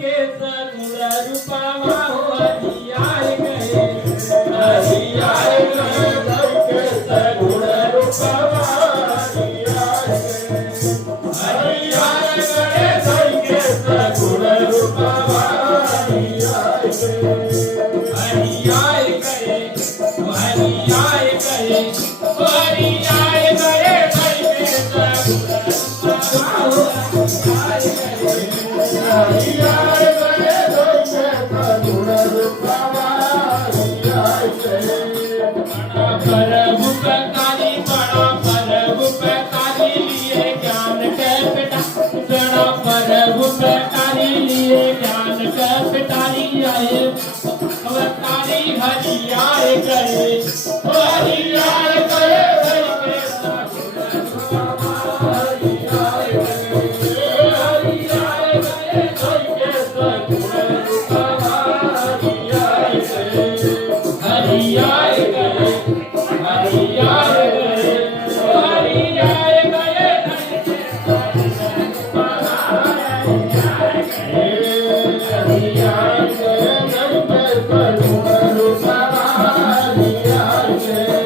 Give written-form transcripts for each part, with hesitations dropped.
के सगुण रूपवा हो हरियार गए हरियार गए धई के सगुण रूपवा हरियार गए हरियार गए धई के सगुण रूपवा हरियार गए हरियार गए हरियार गए हरियार गए धई के सगुण रूपवा हरियार गए हरियार गए धई के सगुण रूपवा हरियार गए बड़ा परोपकारी लिए ज्ञान के पिता बड़ा परोपकारी लिए ज्ञान के पितारी आए अवतारी हरियार गए हरियार गए धई के सगुण रूपवा हरियार गए हरियार गए धई के सगुण रूपवा हरियार गए हरियार गए हरियार गए हरियार गए धई के सगुण रूपवा हरियार गए हरियार गए धई के सगुण रूपवा हरियार गए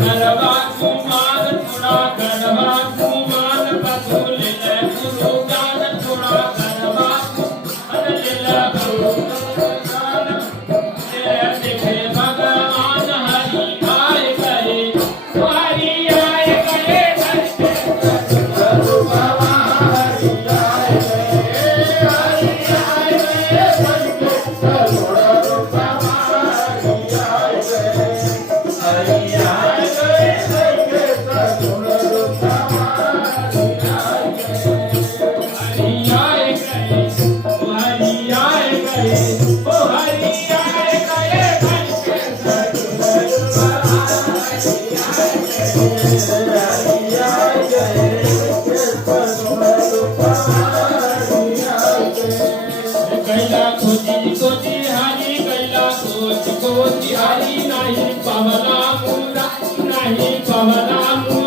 गरबा कुमार थोड़ा गरबा कुमार बतुल ले गुरु गान थोड़ा गरबा कुमार ले गुरु गान देखे भगवान हरियार गए हरियार गए धई के सगुण रूपवा हरियार गए हरियार गए धई के सगुण रूपवा हरियार गए हरियार गए धई के सगुण रूपवा हरियार गए हरियार गए हरियार गए ओ हरियार गए धई के सगुण रूपवा हरियार गए हरियार गए धई के सगुण रूपवा हरियार गए कैला खोजी खोजी हरि कैला खोज खोजी हरि नहीं पवना मुरा नहीं पवना मुरा